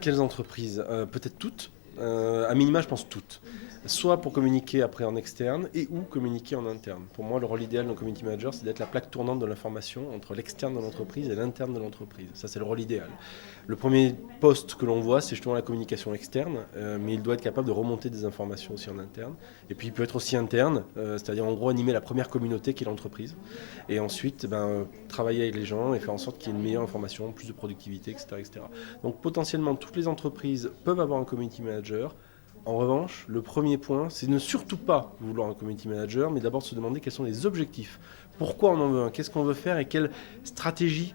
Quelles entreprises? Peut-être toutes. À minima, je pense toutes. Soit pour communiquer après en externe et ou communiquer en interne. Pour moi, le rôle idéal d'un community manager, c'est d'être la plaque tournante de l'information entre l'externe de l'entreprise et l'interne de l'entreprise. Ça, c'est le rôle idéal. Le premier poste que l'on voit, c'est justement la communication externe, mais il doit être capable de remonter des informations aussi en interne. Et puis il peut être aussi interne, c'est-à-dire en gros animer la première communauté qui est l'entreprise. Et ensuite, travailler avec les gens et faire en sorte qu'il y ait une meilleure information, plus de productivité, etc., etc. Donc potentiellement, toutes les entreprises peuvent avoir un community manager. En revanche, le premier point, c'est ne surtout pas vouloir un community manager, mais d'abord se demander quels sont les objectifs. Pourquoi on en veut un? Qu'est-ce qu'on veut faire et quelle stratégie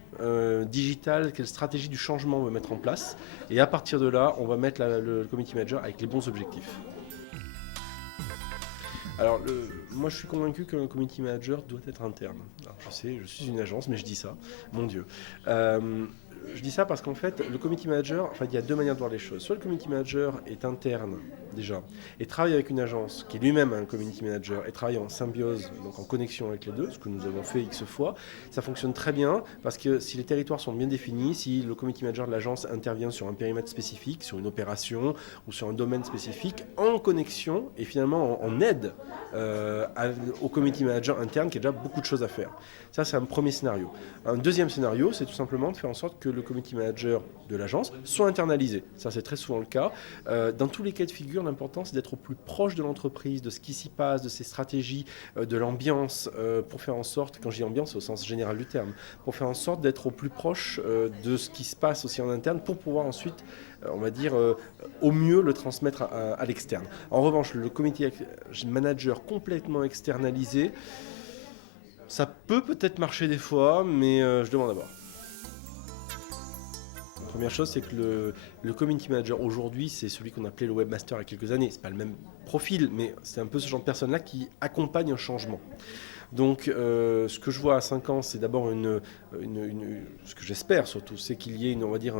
digitale, quelle stratégie du changement on veut mettre en place? Et à partir de là, on va mettre le community manager avec les bons objectifs. Alors, moi je suis convaincu qu'un community manager doit être interne. Alors, je sais, je suis une agence, mais je dis ça, mon Dieu. Euh, je dis ça parce qu'en fait, le community manager, enfin, il y a deux manières de voir les choses. Soit le community manager est interne, déjà, et travaille avec une agence qui est lui-même un community manager, et travaille en symbiose, donc en connexion avec les deux, ce que nous avons fait X fois. Ça fonctionne très bien, parce que si les territoires sont bien définis, si le community manager de l'agence intervient sur un périmètre spécifique, sur une opération, ou sur un domaine spécifique, en connexion, et finalement en aide au community manager interne qui a déjà beaucoup de choses à faire. Ça, c'est un premier scénario. Un deuxième scénario, c'est tout simplement de faire en sorte que le community manager de l'agence soit internalisé. Ça, c'est très souvent le cas. Dans tous les cas de figure, l'important, c'est d'être au plus proche de l'entreprise, de ce qui s'y passe, de ses stratégies, de l'ambiance, pour faire en sorte, quand je dis ambiance, c'est au sens général du terme, pour faire en sorte d'être au plus proche de ce qui se passe aussi en interne, pour pouvoir ensuite, on va dire, au mieux le transmettre à l'externe. En revanche, le community manager complètement externalisé, ça peut peut-être marcher des fois, mais je demande d'abord. La première chose, c'est que le community manager aujourd'hui, c'est celui qu'on appelait le webmaster il y a quelques années. C'est pas le même profil, mais c'est un peu ce genre de personne-là qui accompagne un changement. Donc, ce que je vois à 5 ans, c'est d'abord ce que j'espère surtout, c'est qu'il y ait on va dire,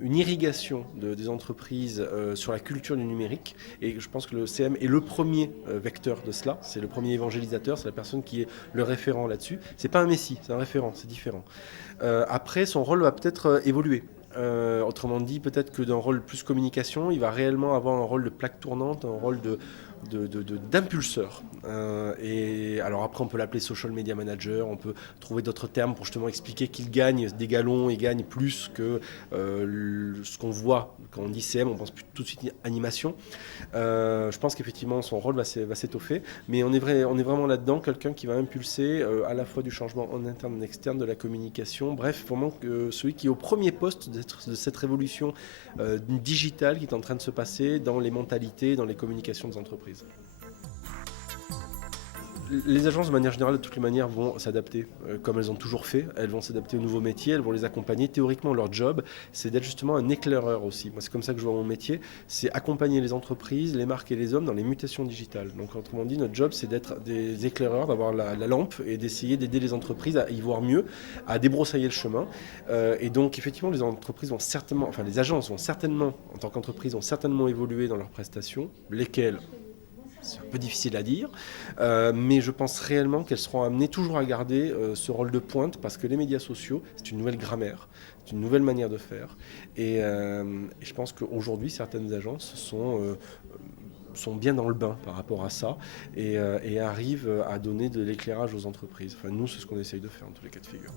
une irrigation des entreprises sur la culture du numérique. Et je pense que le CM est le premier vecteur de cela. C'est le premier évangélisateur, c'est la personne qui est le référent là-dessus. C'est pas un messie, c'est un référent, c'est différent. Après, son rôle va peut-être évoluer. Autrement dit, peut-être que d'un rôle plus communication, il va réellement avoir un rôle de plaque tournante, un rôle d'impulseur. Et alors après, on peut l'appeler social media manager, on peut trouver d'autres termes pour justement expliquer qu'il gagne des galons et gagne plus que ce qu'on voit quand on dit CM, on pense tout de suite animation. Je pense qu'effectivement son rôle va s'étoffer, mais on est vraiment là-dedans, quelqu'un qui va impulser à la fois du changement en interne et en externe, de la communication, bref, vraiment celui qui est au premier poste de cette révolution digitale qui est en train de se passer dans les mentalités, dans les communications des entreprises. Les agences, de manière générale, de toutes les manières, vont s'adapter, comme elles ont toujours fait. Elles vont s'adapter aux nouveaux métiers, elles vont les accompagner. Théoriquement, leur job, c'est d'être justement un éclaireur aussi. Moi, c'est comme ça que je vois mon métier. C'est accompagner les entreprises, les marques et les hommes dans les mutations digitales. Donc, autrement dit, notre job, c'est d'être des éclaireurs, d'avoir la lampe et d'essayer d'aider les entreprises à y voir mieux, à débroussailler le chemin. Et donc, effectivement, les entreprises vont certainement, enfin, les agences vont certainement, en tant qu'entreprise, vont certainement évoluer dans leurs prestations, lesquelles c'est un peu difficile à dire, mais je pense réellement qu'elles seront amenées toujours à garder ce rôle de pointe parce que les médias sociaux, c'est une nouvelle grammaire, c'est une nouvelle manière de faire. Et je pense qu'aujourd'hui, certaines agences sont bien dans le bain par rapport à ça et arrivent à donner de l'éclairage aux entreprises. Enfin, nous, c'est ce qu'on essaye de faire en tous les cas de figure.